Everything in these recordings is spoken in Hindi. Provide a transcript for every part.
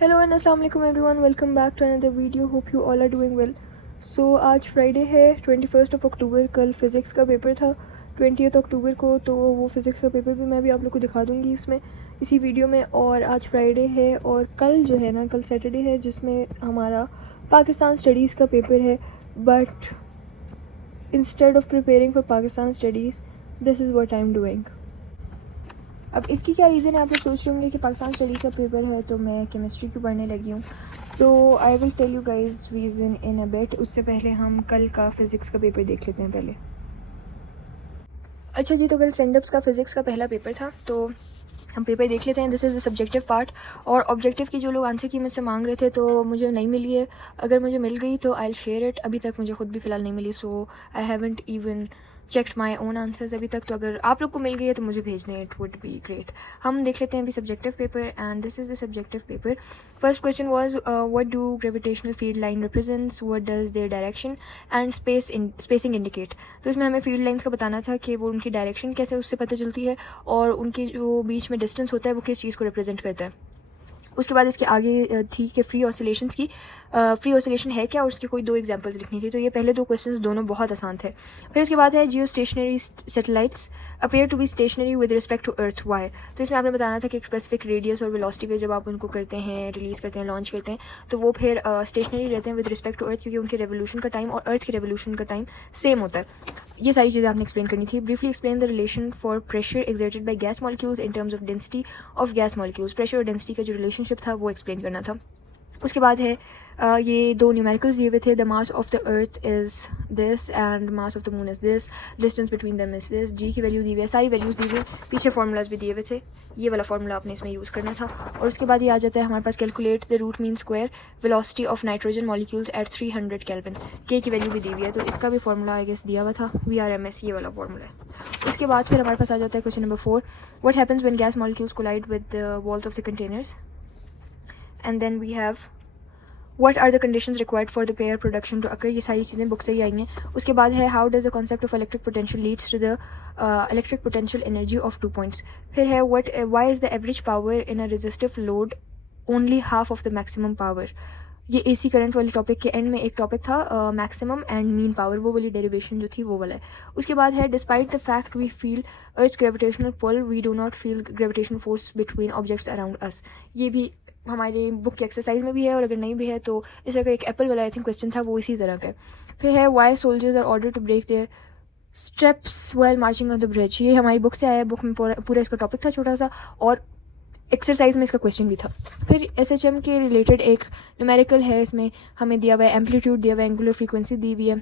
हेलो एंड अस्सलाम वालेकुम everyone, welcome back to another video. Hope you all are doing well. So आज फ्राइडे है 21 अक्टूबर। कल फ़िज़िक्स का पेपर था 20 अक्टूबर को, तो वो फ़िज़िक्स का पेपर भी मैं भी आप लोग को दिखा दूँगी इसी वीडियो में। और आज फ्राइडे है और कल जो है ना, कल सैटरडे है जिसमें हमारा पाकिस्तान स्टडीज़ का पेपर है। But instead of preparing for Pakistan studies, this is what I am doing. अब इसकी क्या रीज़न है, आप लोग सोच रहे होंगे कि पाकिस्तान स्टडीज़ का पेपर है तो मैं केमिस्ट्री क्यों पढ़ने लगी हूँ। So I will tell you guys reason in a bit. उससे पहले हम कल का फ़िज़िक्स का पेपर देख लेते हैं पहले। अच्छा जी, तो कल सेंडअप्स का फ़िज़िक्स का पहला पेपर था, तो हम पेपर देख लेते हैं। This is the subjective part. और ऑब्जेक्टिव की जो लोग आंसर की मुझसे मांग रहे थे तो मुझे नहीं मिली है। अगर मुझे मिल गई तो आई विल शेयर इट। अभी तक मुझे खुद भी फ़िलहाल नहीं मिली, so I haven't even checked my own answers अभी तक। तो अगर आप लोग को मिल गई है तो मुझे भेज दें, इट वुड बी ग्रेट। हम देख लेते हैं अभी subjective paper, and this is the subjective paper. First question was what do gravitational field line represents, what does their direction and spacing indicate. तो इसमें हमें फील्ड लाइंस का बताना था कि वो उनकी डायरेक्शन कैसे उससे पता चलती है और उनकी जो बीच में डिस्टेंस होता है वो किस चीज़ को रिप्रेजेंट करता है। उसके बाद इसके आगे थी कि फ्री ऑसिलेशंस की फ्री ऑसिलेशन है क्या, और उसकी कोई 2 एग्जांपल्स लिखनी थी। तो ये पहले 2 क्वेश्चंस दोनों बहुत आसान थे। फिर उसके बाद है geostationary satellites appear to be stationary with respect to earth, why. तो इसमें आपने बताना था कि एक स्पेसिफिक रेडियस और वेलोसिटी पे जब आप उनको करते हैं, रिलीज़ करते हैं, लॉन्च करते हैं, तो वो फिर स्टेशनरी रहते हैं विद रिस्पेक्ट टू अर्थ, क्योंकि उनके रेवोल्यूशन का टाइम और अर्थ के रेवोल्यूशन का टाइम सेम होता है। ये सारी चीज़ें आपने एक्सप्लेन करनी थी। Briefly explain the relation for pressure exerted by gas molecules in terms of density of gas molecules. Pressure और डेंसिटी का जो रिलेशनशिप था वो एक्सप्लेन करना था। उसके बाद है ये 2 न्यूमेरिकल्स दिए हुए थे। The mass of the earth is this and mass of the moon is this, distance between them is this. G की वैल्यू दी हुई है, सारी वैल्यूज़ दी हुई है, पीछे फार्मूलाज भी दिए हुए थे। ये वाला फार्मूला आपने इसमें यूज़ करना था। और उसके बाद ये आ जाता है हमारे पास calculate the root mean square velocity of nitrogen molecules at 300 kelvin. K की वैल्यू भी दी हुई है, तो इसका भी फार्मूला आई गेस दिया हुआ था, VRMS, ये वाला फार्मूला है। उसके बाद फिर हमारे पास आ जाता है question number 4, what happens when gas molecules collide with the walls of the containers. And then we have What are the conditions required for the pair production to occur। ये सारी चीज़ें बुक से ही आई हैं। उसके बाद है how does the concept of electric potential leads to the electric potential energy of 2 points। फिर है why is the average power in a resistive load only half of the maximum power। ये AC करंट वाले टॉपिक के एंड में एक टॉपिक था मैक्सिमम एंड मीन पावर, वो वाली डेरिवेशन जो थी वो वाला है। उसके बाद है despite the fact we feel earth gravitational pull we do not feel gravitational force between objects around us. ये भी हमारे बुक की एक्सरसाइज में भी है, और अगर नहीं भी है तो इस तरह का एक एप्पल वाला आई थिंक क्वेश्चन था, वो इसी तरह का है। फिर है why soldiers are order to break their steps while marching on the bridge. ये हमारी बुक से आया है, बुक में पूरा इसका टॉपिक था छोटा सा, और एक्सरसाइज में इसका क्वेश्चन भी था। फिर SHM के रिलेटेड एक न्यूमेरिकल है, इसमें हमें दिया हुआ है एम्पलीट्यूड, दिया हुआ है एंगुलर फ्रीक्वेंसी दी हुई है,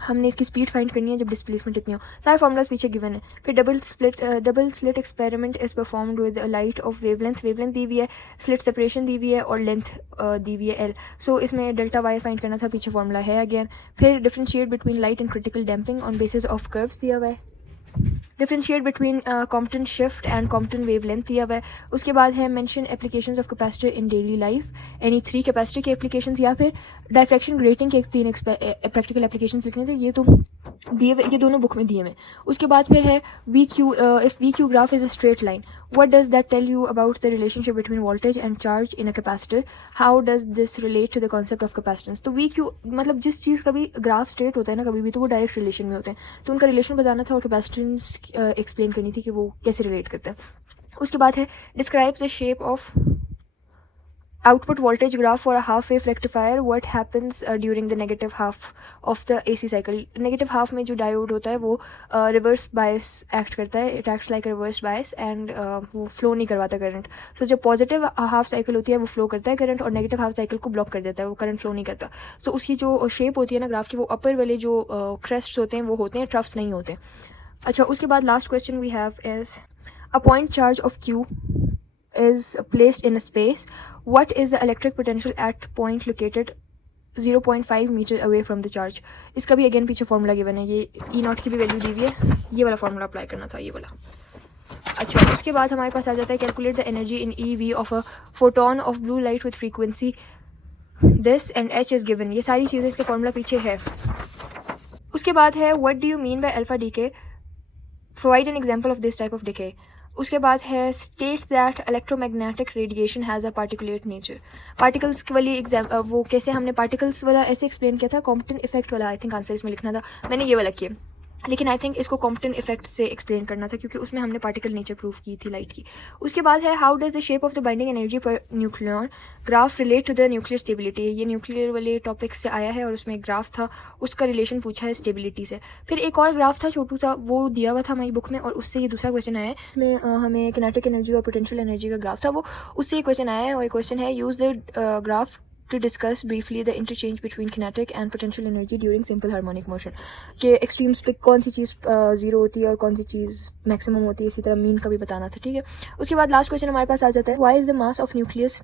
हमने इसकी स्पीड फाइंड करनी है जब डिस्प्लेसमेंट इतनी हो। सारे फॉर्मूलाज पीछे गिवन है। फिर double slit experiment is performed with light of wavelength दी हुई है, स्लिट सेपरेशन दी हुई है, और लेंथ दी हुई है L। सो इसमें डेल्टा वाई फाइंड करना था, पीछे फॉर्मूला है अगेन। फिर differentiate between light and critical damping on basis of curves दिया हुआ है। Differentiate between Compton shift and Compton wavelength दिया हुआ है। उसके बाद है mention applications of capacitor in daily life, any 3 capacitor के एप्लीकेशंस, या फिर डायफ्रैक्शन ग्रेटिंग के 3 प्रैक्टिकल एप्लीकेशंस लिखने थे। ये तो दिए हुए, ये दोनों बुक में दिए हुए। उसके बाद फिर है if V Q graph is a straight line, what does that tell you about the relationship between voltage and charge in a capacitor, how does this relate to the concept of capacitance. तो वी क्यू मतलब जिस चीज़ का भी ग्राफ स्ट्रेट होता है ना कभी भी, तो वो डायरेक्ट रिलेशन में होते हैं, तो उनका रिलेशन बताना था और कैपेसिटेंस एक्सप्लेन करनी थी कि वो कैसे रिलेट करते हैं। उसके बाद है describe the shape of output voltage graph for a half wave rectifier, what happens during the negative half of the AC cycle। negative half में जो डायोड होता है वो रिवर्स बायस एक्ट करता है, it acts like reverse bias, and वो फ्लो नहीं करवाता करंट। तो जो पॉजिटिव हाफ साइकिल होती है वो फ्लो करता है करंट, और नेगेटिव हाफ साइकिल को ब्लॉक कर देता है, वो करंट फ्लो नहीं करता। सो उसकी जो शेप होती है ना ग्राफ की, वो अपर वाले जो क्रेस्ट होते हैं वो होते हैं, ट्रफ्स नहीं होते। अच्छा, उसके बाद last question we have is a point charge of Q is placed in a space, what is the electric potential at point located 0.5 meter away from the charge। इसका भी अगेन पीछे फॉर्मूला गिवन है, ये E0 की भी वैल्यू दी हुई है, ये वाला फॉर्मूला अप्लाई करना था, ये वाला। अच्छा, उसके बाद हमारे पास आ जाता है calculate the energy in EV of a photon of blue light with frequency this and H is given. ये सारी चीज़ें इसका फॉर्मूला पीछे है। उसके बाद है what do you mean by alpha decay, provide an example of this type of decay. उसके बाद है state that electromagnetic radiation has a particulate nature. Particles वाली वो कैसे हमने पार्टिकल्स वाला ऐसे एक्सप्लेन किया था, कॉम्पटन इफेक्ट वाला आई थिंक आंसर इसमें लिखना था, मैंने ये वाला किया, लेकिन आई थिंक इसको कॉम्पटन इफेक्ट से एक्सप्लेन करना था क्योंकि उसमें हमने पार्टिकल नेचर प्रूफ की थी लाइट की। उसके बाद है how does the shape of the binding energy per nucleon graph relate to the nuclear stability. ये न्यूक्लियर वाले टॉपिक से आया है और उसमें एक ग्राफ था, उसका रिलेशन पूछा है स्टेबिलिटी से। फिर एक और ग्राफ था छोटू सा, वो दिया हुआ था हमारी बुक में, और उससे ये दूसरा क्वेश्चन आया है इसमें हमें किनेटिक एनर्जी और पोटेंशियल एनर्जी का ग्राफ था, वो उससे ये क्वेश्चन आया है। और एक क्वेश्चन है use the graph to discuss briefly the interchange between kinetic and potential energy during simple harmonic motion। कि एक्सट्रीम्स पे कौन सी चीज़ जीरो होती है और कौन सी चीज़ मैक्सिमम होती है, इसी तरह मीन का भी बताना था, ठीक है। उसके बाद लास्ट क्वेश्चन हमारे पास आ जाता है why is the mass of nucleus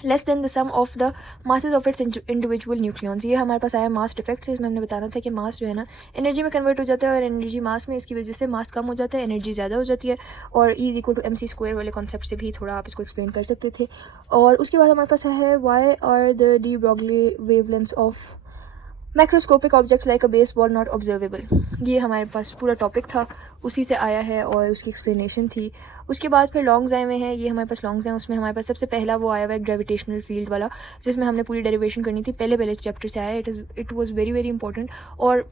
less than the sum of the masses of its individual nucleons. ये हमारे पास आया मास डिफेक्ट से, इसमें हमने बताना था कि मास जो है ना एनर्जी में कन्वर्ट हो जाता है और एनर्जी मास में, इसकी वजह से मास कम हो जाता है, एनर्जी ज़्यादा हो जाती है, और E इक्वल टू MC² वाले कॉन्सेप्ट से भी थोड़ा आप इसको एक्सप्लेन कर सकते थे। और उसके बाद हमारे पास है why are the de Broglie wavelengths of macroscopic objects like a baseball not observable. ये हमारे पास पूरा टॉपिक था, उसी से आया है और उसकी एक्सप्लेनेशन थी। उसके बाद फिर लॉन्ग्स आए हुए हैं, ये हमारे पास लॉन्ग्स हैं, उसमें हमारे पास सबसे पहला वो आया हुआ है ग्रेविटेशनल फील्ड वाला, जिसमें हमने पूरी डेरिवेशन करनी थी, पहले चैप्टर से आया। It was very very important. और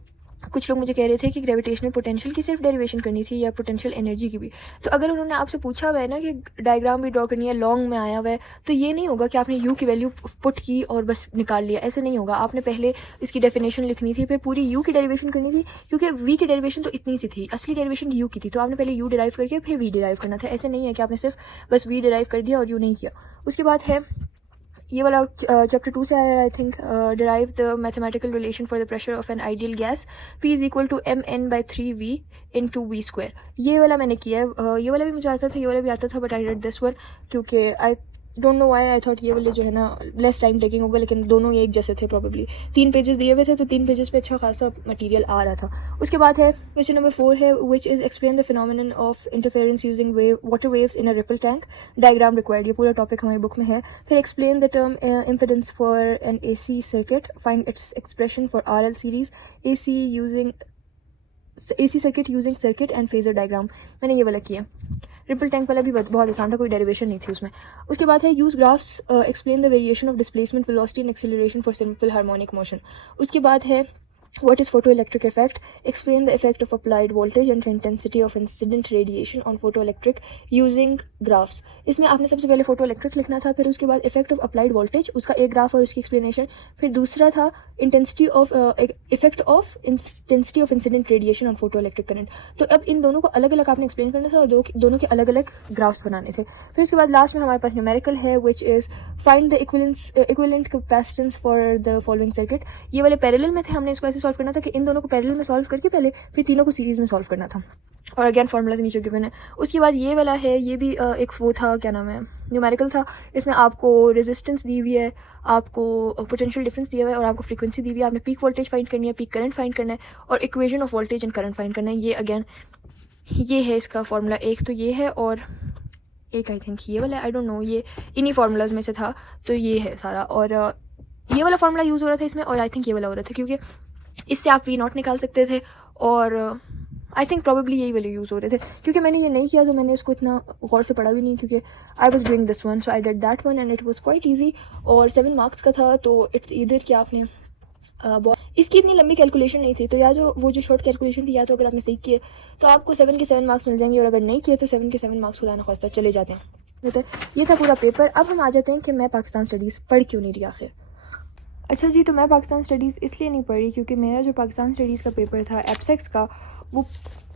कुछ लोग मुझे कह रहे थे कि ग्रेविटेशनल पोटेंशियल की सिर्फ डेरिवेशन करनी थी या पोटेंशियल एनर्जी की भी। तो अगर उन्होंने आपसे पूछा हुआ है ना कि डायग्राम भी ड्रॉ करनी है, लॉन्ग में आया हुआ है, तो ये नहीं होगा कि आपने यू की वैल्यू पुट की और बस निकाल लिया, ऐसे नहीं होगा। आपने पहले इसकी डेफिनेशन लिखनी थी, फिर पूरी यू की डेरिवेशन करनी थी, क्योंकि वी की डेरिवेशन तो इतनी सी थी, असली डेरिवेशन यू की थी, तो आपने पहले यू डिराइव करके फिर वी डिराइव करना था। ऐसे नहीं है कि आपने सिर्फ बस वी डिराइव कर दिया और यू नहीं किया। उसके बाद है ये वाला चैप्टर 2 से आया I think, derive the mathematical relation for the pressure of an ideal gas, P is equal to mn/3v into v²। ये वाला मैंने किया है, ये वाला भी मुझे आता था, ये वाला भी आता था, but I did this one क्योंकि I don't know why I thought ये वाले जो है ना लेस टाइम टेकिंग होगा, लेकिन दोनों ये एक जैसे थे प्रॉब्ली। 3 पेजेस दिए हुए थे, तो 3 पेजेस पे अच्छा खासा मटेरियल आ रहा था। उसके बाद है क्वेश्चन नंबर 4 है which is explain the phenomenon of interference using water waves in a ripple tank, diagram required. ये पूरा टॉपिक हमारी बुक में है। फिर explain the term impedance for an AC circuit, find its expression for RL series, AC circuit using circuit and phasor diagram, मैंने ये वाला किया। रिपल टैंक वाला भी बहुत आसान था, कोई डेरिवेशन नहीं थी उसमें। उसके बाद है use graphs explain the variation of displacement velocity and acceleration for simple harmonic motion. उसके बाद है what is photoelectric effect, explain the effect of applied voltage and intensity of incident radiation on photoelectric using graphs। इसमें आपने सबसे पहले photoelectric लिखना था, फिर उसके बाद effect of applied voltage, उसका एक ग्राफ और उसकी explanation, फिर दूसरा था intensity of effect of intensity of incident radiation on photoelectric current। तो अब इन दोनों को अलग अलग आपने explain करना था और दोनों के अलग अलग ग्राफ्स बनाने थे। फिर उसके बाद लास्ट में हमारे पास न्यूमेरिकल है which is find the equivalent capacitance for the following circuit। ये वाले पैरेलल में थे, हमने इसको ऐसे सॉल्व करना था कि इन दोनों को पैरेलल में सॉल्व करके पहले फिर तीनों को सीरीज में सॉल्व करना था, और अगेन फार्मूला से नीचे गिवन है। उसके बाद ये वाला है, ये भी एक वो था, क्या नाम है, न्यूमेरिकल था। इसमें आपको रेजिस्टेंस दी हुई है, आपको पोटेंशियल डिफरेंस दिया हुआ है और आपको फ्रीक्वेंसी दी हुई है। आपने पीक वोल्टेज फाइंड करनी है, पीक करंट फाइंड करना है और equation of voltage and current find करना है। ये अगेन ये है इसका फार्मूला, एक तो ये है और एक आई थिंक ये वाला, आई डोंट नो, ये इन्हीं फार्मूलाज में से था, तो ये है सारा। और ये वाला फार्मूला यूज़ हो रहा था इसमें, और आई थिंक ये वाला हो रहा था, क्योंकि इससे आप V0 निकाल सकते थे, और आई थिंक प्रॉबेबली यही वाले यूज़ हो रहे थे। क्योंकि मैंने ये नहीं किया तो मैंने इसको इतना गौर से पढ़ा भी नहीं, क्योंकि I was doing this one, so I did that one and it was quite easy, और 7 मार्क्स का था। तो इट्स ईदर कि आपने इसकी इतनी लंबी कैलकुलेशन नहीं थी, तो या जो वो जो शॉर्ट कैलकुलेशन थी, या तो अगर आपने सही किए तो आपको 7 के 7 मार्क्स मिल जाएंगे, और अगर नहीं किए तो 7 के 7 मार्क्स खुदा न खास्ता चले जाते हैं। तो ये था पूरा पेपर। अब हम आ जाते हैं कि मैं पाकिस्तान स्टडीज़ पढ़ क्यों नहीं रही आखिर। अच्छा जी, तो मैं पाकिस्तान स्टडीज़ इसलिए नहीं पढ़ी क्योंकि मेरा जो पाकिस्तान स्टडीज़ का पेपर था एपसेक्स का, वो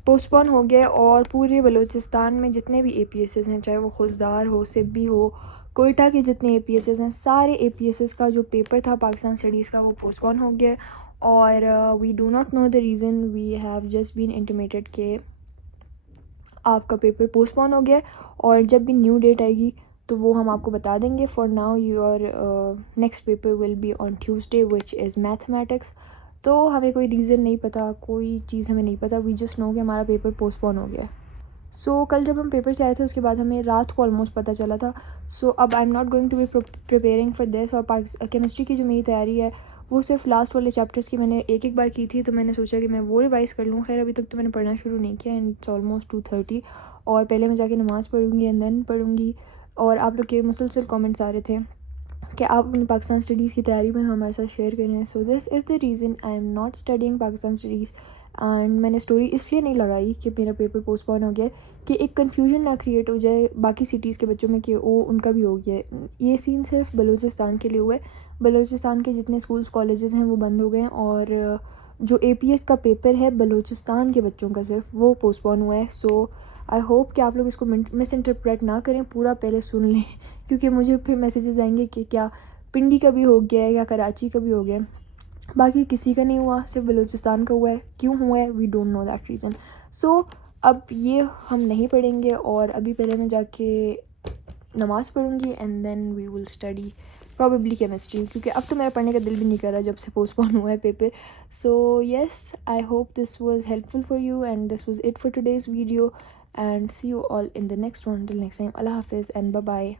पोस्टपोन हो गया, और पूरे बलूचिस्तान में जितने भी APSs हैं, चाहे वो खुजदार हो, सिब्बी हो, कोयटा के जितने APSs हैं, सारे APSs का जो पेपर था पाकिस्तान स्टडीज़ का वो पोस्टपोन हो गया। और we do not know the reason, we have just been intimated कि आपका पेपर पोस्टपोन हो गया, और जब भी न्यू डेट आएगी तो वो हम आपको बता देंगे। For now your next paper will be on Tuesday which is mathematics. तो हमें कोई रीज़न नहीं पता, कोई चीज़ हमें नहीं पता, वी जस्ट नो कि हमारा पेपर पोस्टपोन हो गया। सो कल जब हम पेपर से आए थे उसके बाद हमें रात को ऑलमोस्ट पता चला था। सो अब I am not going to be preparing for this, और केमिस्ट्री की जो मेरी तैयारी है वो सिर्फ लास्ट वाले चैप्टर्स की मैंने एक एक बार की थी, तो मैंने सोचा कि मैं वो रिवाइज़ कर लूँ। खैर अभी तक तो मैंने पढ़ना शुरू नहीं किया एंड इट्स ऑलमोस्ट 2:30 और पहले मैं जाके नमाज़ पढ़ूँगी एंड देन पढ़ूँगी। और आप लोग के मुसलसल कमेंट्स आ रहे थे कि आप अपनी पाकिस्तान स्टडीज़ की तैयारी में हमारे साथ शेयर करें। So this is the reason I am not studying Pakistan studies. And मैंने स्टोरी इसलिए नहीं लगाई कि मेरा पेपर पोस्टपोन हो गया कि एक कन्फ्यूजन ना क्रिएट हो जाए बाकी सिटीज़ के बच्चों में कि वो उनका भी हो गया है। ये सीन सिर्फ बलूचिस्तान के लिए हुआ है। बलूचिस्तान के जितने स्कूल्स कॉलेजेस हैं वो बंद हो गए हैं और जो APS का पेपर है बलूचिस्तान के बच्चों का सिर्फ वो पोस्टपोन हुआ है। सो आई होप कि आप लोग इसको मिस इंटरप्रेट ना करें, पूरा पहले सुन लें क्योंकि मुझे फिर मैसेजेस आएंगे कि क्या पिंडी का भी हो गया है या कराची का भी हो गया है। बाकी किसी का नहीं हुआ, सिर्फ बलूचिस्तान का हुआ है। क्यों हुआ है we don't know that reason. So अब ये हम नहीं पढ़ेंगे और अभी पहले मैं जाके नमाज़ पढ़ूँगी and then we will study probably chemistry, क्योंकि अब तो मेरा पढ़ने का दिल भी नहीं कर रहा जब से पोस्टपोन हुआ है paper. So yes, I hope this was helpful for you and this was it for today's video and see you all in the next one. Till next time, अल्लाह हाफिज़ एंड बाय बाय।